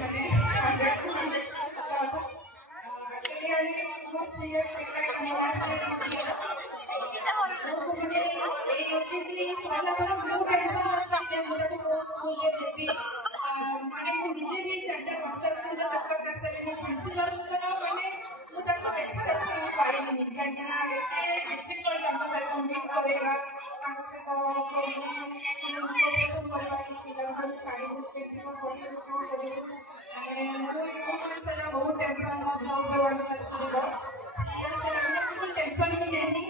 মানে 100 to 100 actually আমি almost 3 years থেকে আমার ମାନେ ଏଇ OTG ସରିଲା ପରେ ମୁଁ ଟେନସନ୍ ଅଛି ଯେ ମୁଁ ତାକୁ କୋଉ ସ୍କୁଲରେ ଦେବି ମାନେ ମୁଁ ନିଜେ ବି 4ଟା 5ଟା ସ୍କୁଲର ଚକ୍କର କରିସାରିଲିଣି ପ୍ରିନ୍ସିପାଲଙ୍କର ମାନେ ମୁଁ ତାକୁ ଦେଖା ଦର୍ଶନ ପାଇଲିନି କାହିଁକିନା ଏତେ ଡିଫିକଲ୍ଟ ତାଙ୍କ ସହିତ ମିଟ୍ କରିବା ତାଙ୍କ ସହିତ କୋପରେସନ୍ କରିବା କି ପିଲାଙ୍କୁ ଛାଡ଼ିବୁ କେମିତି କ'ଣ କରିବୁ କ'ଣ କରିବୁ ମୁଁ ସେଇଟା ବହୁତ ଟେନସନ୍ ମୋ ଝିଅ ଭଗବାନ ସ୍କୁଲର बिल्कुल टेंशन ही नहीं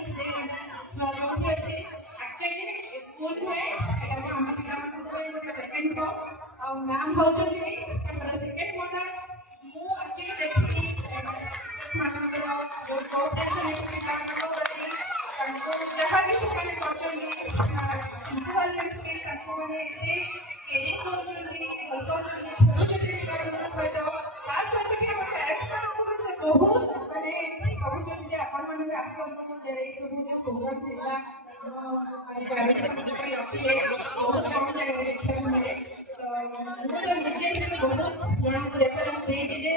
जोठी अच्छी एक्चुअली स्कूल में आम पिला सेकेंड फ्लोर और मैम हूँ सेकेंड फ्लोर मुझे देखी जो कोऑपरेशन जहाँ भी मैंने प्रिंसिपल मैंने केयरिंग कर छोटे पिला सहित ता सहित भी आम पेरेंट्स से बहुत मैंने कहते जे आपण मैंने भी आसतु जे सब जो प्रोग्राम था प्राइवेट स्कूल अच्छे बहुत कम जगह देखा मिले तो मुझे निजे बहुत जन को रेफरेंस देती जे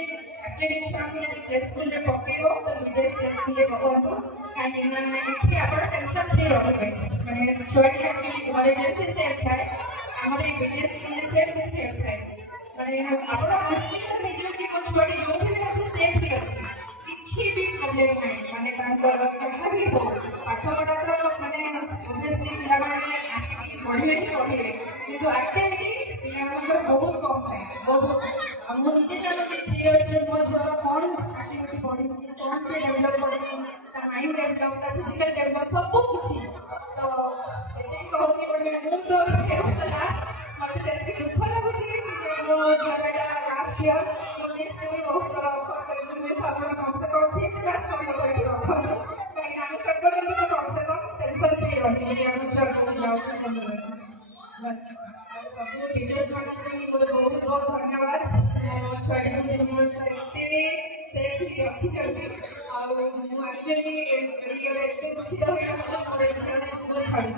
एक्चुअली छुआ को जब प्ले स्कूल में पकेबो तो विदेश प्ले स्कूल में पकाबो कहीं ये आप टेंशन फ्री रहे मैंने छुआटी एक्चुअली घरे जमी सेफ थाए आम विदेश स्कूल सेफ थाए मैंने आप निश्चित निजे कि मो छुआटी जो भी अच्छे सेफ्टी अच्छी किसी भी प्रॉब्लम नहीं माने जहाँ भी हो पाठ पढ़ा तो मैंने ओबियसली पिला आसिक पढ़े ही पढ़े किंतु एक्टिविटी पिला बहुत कम थाए बहुत मुझे जानते 3 years मो झील कौन एक्टिविटी पढ़ी कौन से डेभलप कर माइंड डेभलप फिजिकल डेभलप सब कुछ तो ये कहूँ मुझे तो लास्ट मत जैसे दुख लगुच मो झील लास्ट ईयर तो मिस भी बहुत थोड़ा ऑफर कर कम से कम 5th क्लास कम कहीं आम पेपर तो कम से कम टेंशन फ्री रही आम छुआ कौन जाऊँ सब टीचर्स मान बहुत बहुत धन्यवाद छुआटी एत सेफली रखी एक्चुअली एत दुखित हो स्कूल छाड़ी